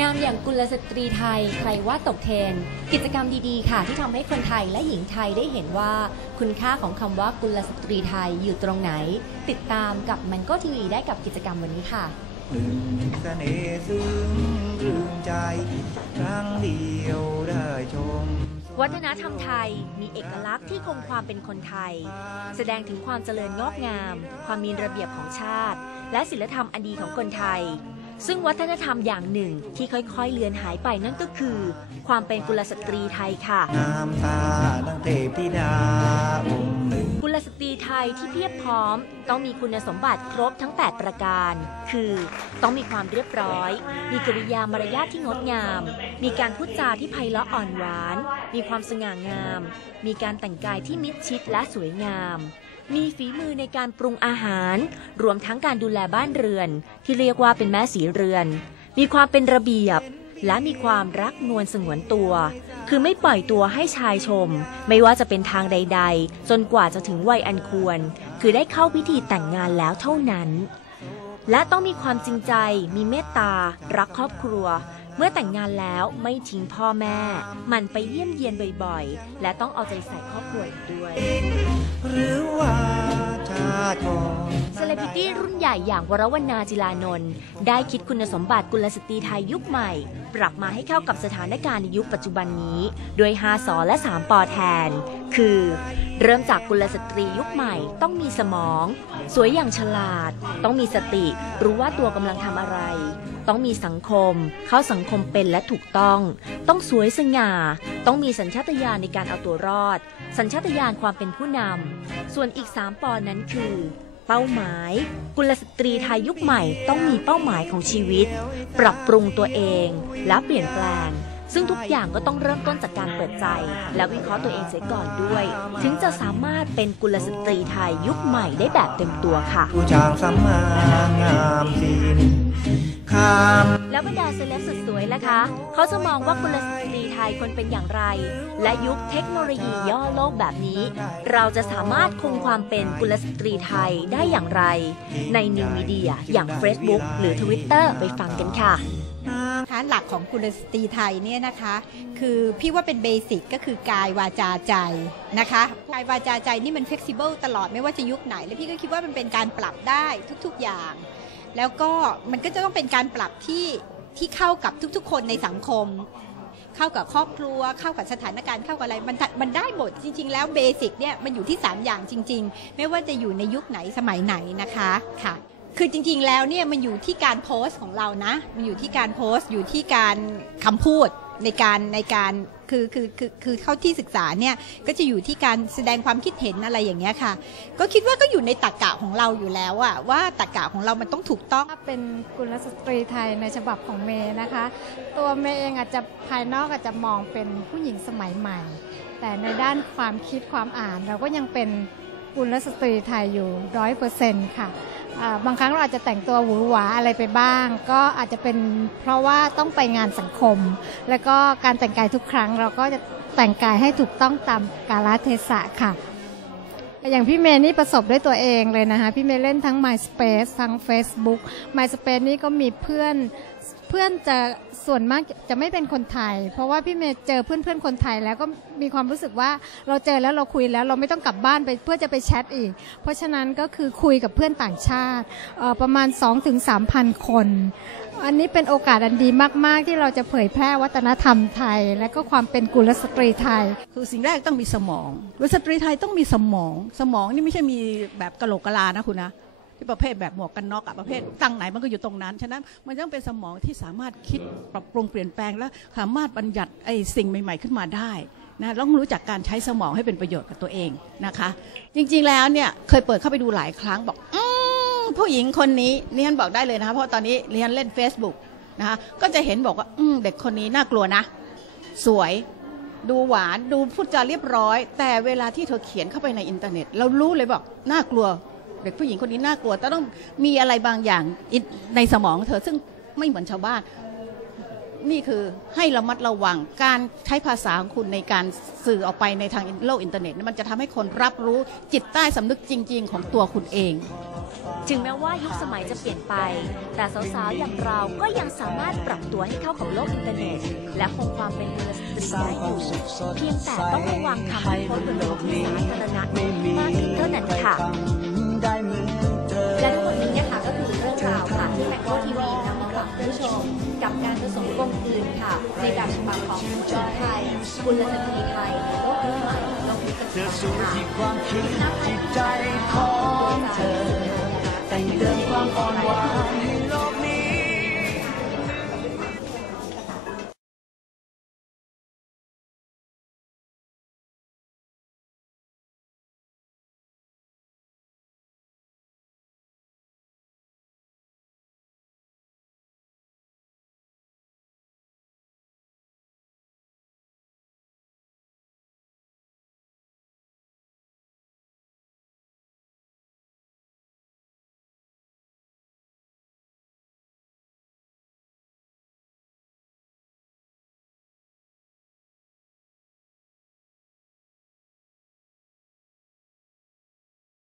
งามอย่างกุลสตรีไทย ใครว่าตกเทรนด์กิจกรรมดีๆ ค่ะ ที่ทำให้คนไทยและหญิงไทยได้เห็นว่า คุณค่าของคำว่ากุลสตรีไทยอยู่ตรงไหน ติดตามกับมันก็ทีวีได้กับกิจกรรมวันนี้ค่ะหนึ่งเสน่ห์ซึ้งรื่นใจ ครั้งเดียวได้ชม วัฒนธรรมไทยมีเอกลักษณ์ที่คงความเป็นคนไทย แสดงถึงความเจริญงอกงาม ความมีระเบียบของชาติ และศิลธรรมอันดีของคนไทย ซึ่งวัฒนธรรมอย่างหนึ่งที่ค่อยๆเลือนหายไปนั่นก็คือ ความเป็นกุลสตรีไทยค่ะงามตาดังเทพธิดาองค์หนึ่งกุลสตรีไทยที่เพียบพร้อม ต้องมีคุณสมบัติครบทั้ง 8 ประการ คือ ต้องมีความเรียบร้อย มีกริยามารยาทที่งดงาม มีการพูดจาที่ไพเราะอ่อนหวาน มีความสง่างาม มีการแต่งกายที่มิดชิดและสวยงาม มีฝีมือในการปรุงอาหาร รวมทั้งการดูแลบ้านเรือน ที่เรียกว่าเป็นแม่สีเรือน มีความเป็นระเบียบ และมีความรักนวลสงวนตัว คือไม่ปล่อยตัวให้ชายชม ไม่ว่าจะเป็นทางใด ๆ จนกว่าจะถึงวัยอันควร คือได้เข้าพิธีแต่งงานแล้วเท่านั้น และต้องมีความจริงใจ มีเมตตา รักครอบครัว เมื่อแต่งงานแล้วไม่ทิ้งพ่อแม่ มันไปเยี่ยมเยียนบ่อยๆ และต้องเอาใจใส่ครอบครัวอีกด้วย หรือว่าชาติก่อนเซเลบริตี้รุ่นใหญ่อย่างวรวรรณาจิลานนท์ได้คิดคุณสมบัติกุลสตรีไทยยุคใหม่ ปรับมาให้เข้ากับสถานการณ์ในยุคปัจจุบันนี้โดย5สอและ 3ปอแทน คือ เริ่มจากกุลสตรียุคใหม่ต้องมีสมอง สวยอย่างฉลาด ต้องมีสติ รู้ว่าตัวกำลังทำอะไร ต้องมีสังคม เข้าสังคมเป็นและถูกต้อง ต้องสวยสง่า ต้องมีสัญชาตญาณในการเอาตัวรอด สัญชาตญาณความเป็นผู้นำส่วนอีก3ปอนั้นคือเป้าหมาย กุลสตรีไทยยุคใหม่ต้องมีเป้าหมายของชีวิต ปรับปรุงตัวเอง และเปลี่ยนแปลง ซึ่งทุกอย่างก็ต้องเริ่มต้นจากการเปิดใจ และวิเคราะห์ตัวเองเสียก่อนด้วย ถึงจะสามารถเป็นกุลสตรีไทยยุคใหม่ได้แบบเต็มตัวค่ะ ผู้ชางสำมางามศิลป์คำแล้วบรรดาเซเลบสุดสวยล่ะคะ เขาจะมองว่ากุลสตรีไทยควรเป็นอย่างไร และยุคเทคโนโลยีย่อโลกแบบนี้ เราจะสามารถคงความเป็นกุลสตรีไทยได้อย่างไร ในนิวมีเดียอย่าง Facebook หรือ Twitter ไปฟังกันค่ะนะคะ หลักของกุลสตรีไทยเนี่ยนะคะ คือพี่ว่าเป็นเบสิกก็คือกายวาจาใจนะคะกายวาจาใจนี่มันเฟ e ซิเบิลตลอดไม่ว่าจะยุคไหน แล้วพี่ก็คิดว่ามันเป็นการปรับได้ทุกๆอย่าง แล้วก็มันก็จะต้องเป็นการปรับที่ที่เข้ากับทุกๆ คนในสังคม เข้ากับครอบครัว เข้ากับสถานการณ์เข้ากับอะไรมันมันได้หมดจริง ๆ แล้วเบสิกเนี่ยมันอยู่ที่ 3 อย่างจริง ๆ ไม่ว่าจะอยู่ในยุคไหนสมัยไหนนะคะค่ะ คือจริงๆแล้วเนี่ยมันอยู่ที่การโพสต์ของเรานะ มันอยู่ที่การโพสต์อยู่ที่การคำพูดในการในการคือคือคือคือเข้าที่ศึกษาเนี่ยก็จะอยู่ที่การแสดงความคิดเห็นอะไรอย่างเงี้ยค่ะ ก็คิดว่าก็อยู่ในตรรกะของเราอยู่แล้วอะว่าตรรกะของเรามันต้องถูกต้องถ้าเป็นกุลสตรีไทยในฉบับของเมย์นะคะ ตัวเมย์เองอาจจะภายนอกอาจจะมองเป็นผู้หญิงสมัยใหม่ แต่ในด้านความคิดความอ่านเราก็ยังเป็นกุลสตรีไทยอยู่ร้อยเปอร์เซ็นต์ค่ะ บางครั้งเราอาจจะแต่งตัวหวือหวาอะไรไปบ้าง ก็อาจจะเป็นเพราะว่าต้องไปงานสังคม แล้วก็การแต่งกายทุกครั้งเราก็จะแต่งกายให้ถูกต้องตามกาลเทศะค่ะ อย่างพี่เมย์นี่ประสบด้วยตัวเองเลยนะคะพี่เมย์เล่นทั้ง MySpace ทั้ง Facebook MySpace นี่ก็มีเพื่อนเพื่อนจะส่วนมากจะไม่เป็นคนไทย เพราะว่าพี่เมย์เจอเพื่อนเพื่อนๆคนไทยแล้วก็มีความรู้สึกว่าเราเจอแล้วเราคุยแล้วเราไม่ต้องกลับบ้านไปเพื่อจะไปแชทอีก เพราะฉะนั้นก็คือคุยกับเพื่อนต่างชาติประมาณ 2-3,000 คน อันนี้เป็นโอกาสอันดีมาก ๆ ที่เราจะเผยแพร่วัฒนธรรมไทย และก็ความเป็นกุลสตรีไทย คือสิ่งแรกต้องมีสมองเวสตรีไทยต้องมีสมอง สมองนี่ไม่ใช่มีแบบกะโหลกกะลานะคุณนะที่ประเภทแบบหมวกกันน็อกอะประเภทตั้งไหนมันก็อยู่ตรงนั้น ฉะนั้นมันต้องเป็นสมองที่สามารถคิดปรับปรุงเปลี่ยนแปลงและสามารถบัญญัติไอ้สิ่งใหม่ ๆ ขึ้นมาได้นะต้องรู้จักการใช้สมองให้เป็นประโยชน์กับตัวเองนะคะ จริงๆแล้วเนี่ยเคยเปิดเข้าไปดูหลายครั้งบอกอ ผู้หญิงคนนี้เรียนบอกได้เลยนะคะเพราะตอนนี้เรียนเล่น Facebook นะคะก็จะเห็นบอกว่าอืมเด็กคนนี้น่ากลัวนะ สวยดูหวานดูพูดจาเรียบร้อย แต่เวลาที่เธอเขียนเข้าไปในอินเทอร์เน็ต เรารู้เลยบอกน่ากลัว เด็กผู้หญิงคนนี้น่ากลัวแต่ต้องมีอะไรบางอย่างในสมองเธอซึ่งไม่เหมือนชาวบ้าน นี่คือให้ระมัดระวังการใช้ภาษาของคุณในการสื่อออกไปในทางโลกอินเทอร์เน็ต มันจะทำให้คนรับรู้จิตใต้สำนึกจริง ๆ ของตัวคุณเอง ถึงแม้ว่ายุคสมัยจะเปลี่ยนไป แต่สาวๆ อย่างเราก็ยังสามารถปรับตัวให้เข้ากับโลกอินเทอร์เน็ต และคงความเป็นกุลสตรีได้อยู่ เพียงแต่ต้องระวังคำพูดบนโลกที่สาธารณะมากขึ้นเท่านั้นค่ะ และทั้งหมดนี้นะคะก็คือเรื่องราวค่ะที่แมคโครทีวีนำมาฝากผู้ชม กับการผสมกลมกลืนค่ะ ในแบบฉบับของผู้ชมไทยกุลสตรีไทยโล ธอสู้ค่ะที่ความคิดจิตใจของเธอแต่งเติมความอ่อนหวานให้โล